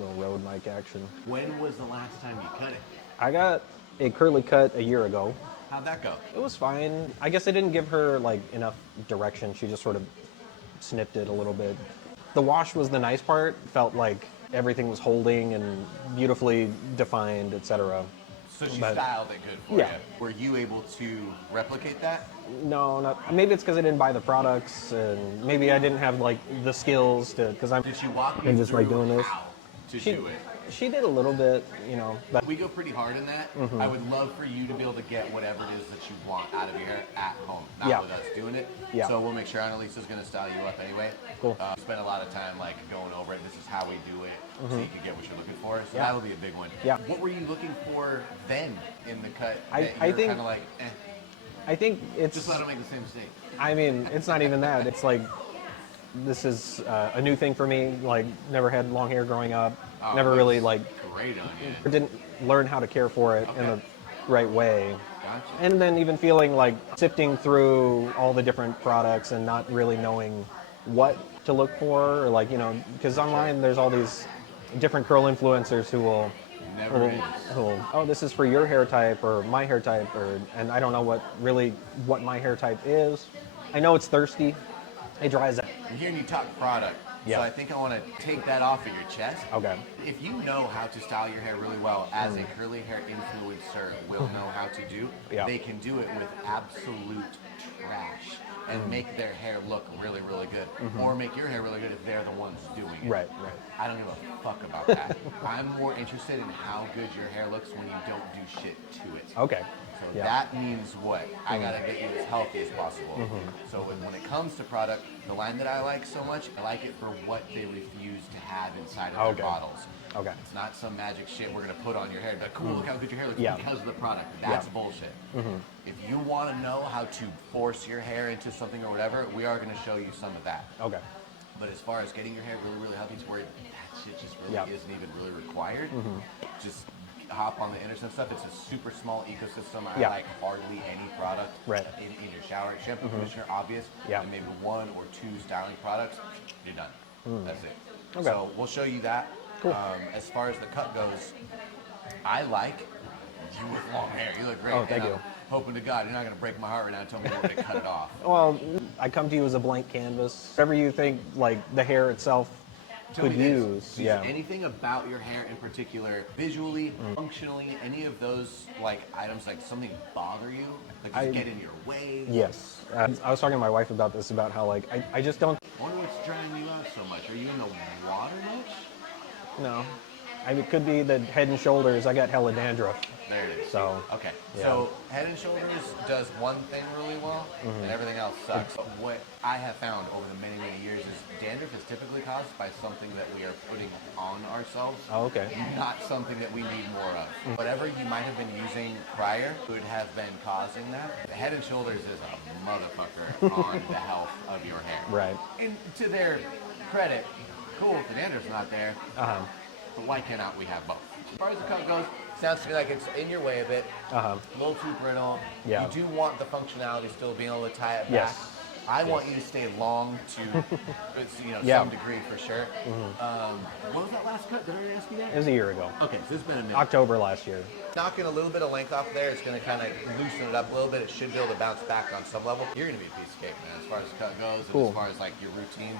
little road mic action. When was the last time you cut it? I got a curly cut a year ago. How'd that go? It was fine. I guess I didn't give her like enough direction. She just sort of snipped it a little bit. The wash was the nice part. Felt like everything was holding and beautifully defined, etc. So she But- styled it good for Yeah. you. Were you able to replicate that? No, not. Maybe it's because I didn't buy the products, and maybe I didn't have like the skills to. Because I'm. Did she walk you I'm just through like doing this. how to She, do it? she did a little bit, you know. But We go pretty hard in that. I would love for you to be able to get whatever it is that you want out of your hair at home, not Yeah. with us doing it. Yeah. So we'll make sure Annalisa's going to style you up anyway. Cool. We spend a lot of time like going over it. This is how we do it, so you can get what you're looking for. So Yeah. that'll be a big one. Yeah. What were you looking for then in the cut? I that you're think- kind of like, I think it's. just let them make the same mistake. I mean, it's not even that. It's like this is a new thing for me. Like, never had long hair growing up. Oh, Never looks really like great on you. didn't learn how to care for it in Okay. the right way. Gotcha. And then even feeling like sifting through all the different products and not really knowing what to look for, or like, you know, because online there's all these different curl influencers who will, Never is. oh, this is for your hair type or my hair type, and I don't know what my hair type is. I know it's thirsty. It dries out. I'm hearing you talk product, Yeah. so I think I want to take that off of your chest. Okay. If you know how to style your hair really well, as a curly hair influencer will know how to do, Yeah. they can do it with absolute trash and make their hair look really, really good. Or make your hair really good if they're the ones doing it. Right. I don't give a fuck about that. I'm more interested in how good your hair looks when you don't do shit to it. Okay. So Yeah. that means what? I gotta get you as healthy as possible. So when it comes to product, the line that I like so much, I like it for what they refuse to have inside of Okay. their bottles. Okay. It's not some magic shit we're gonna put on your hair. Like, cool, look how good your hair looks Yeah. because of the product. That's Yeah. bullshit. If you want to know how to force your hair into something or whatever, we are gonna show you some of that. Okay. But as far as getting your hair really, really healthy to where that shit just really Yeah. isn't even really required, just hop on the Anderson stuff. It's a super small ecosystem. I Yeah. like hardly any product Right. in your shower. Shampoo, conditioner, obvious, Yeah. and maybe one or two styling products, you're done. That's it. Okay. So we'll show you that. Cool. As far as the cut goes, I like you with long hair. You look great. Oh, thank and you. I'm hoping to God you're not going to break my heart right now and tell me we're going to cut it off. Well, I come to you as a blank canvas. Whatever you think, like the hair itself Tell could me this. use. Does Yeah. anything about your hair in particular, visually, functionally, any of those like items, like something bother you? Like does it get in your way? Yes. I was talking to my wife about this, about how like I just don't. I wonder what's drying you out so much. Are you in the water much? No. I mean, it could be the Head and Shoulders. I got hella dandruff. There it is. So. Okay, Yeah. so Head and Shoulders does one thing really well, and everything else sucks. But what I have found over the many, many years is dandruff is typically caused by something that we are putting on ourselves, Oh, okay. not something that we need more of. Whatever you might have been using prior could have been causing that. The Head and Shoulders is a motherfucker on the health of your hair. Right. And to their credit, cool, the dandruff's not there, Uh-huh. but why cannot we have both? As far as the cut goes, sounds to me like it's in your way a bit, Uh-huh. a little too brittle. Yeah. You do want the functionality still being able to tie it back. Yes. I want you to stay long to Yeah. some degree for sure. What was that last cut? Did I already ask you that? It was a year ago. Okay, so it's been a minute. October last year. Knocking a little bit of length off there, it's going to kind of loosen it up a little bit. It should be able to bounce back on some level. You're going to be a piece of cake, man, as far as the cut goes, and Cool. as far as like your routine.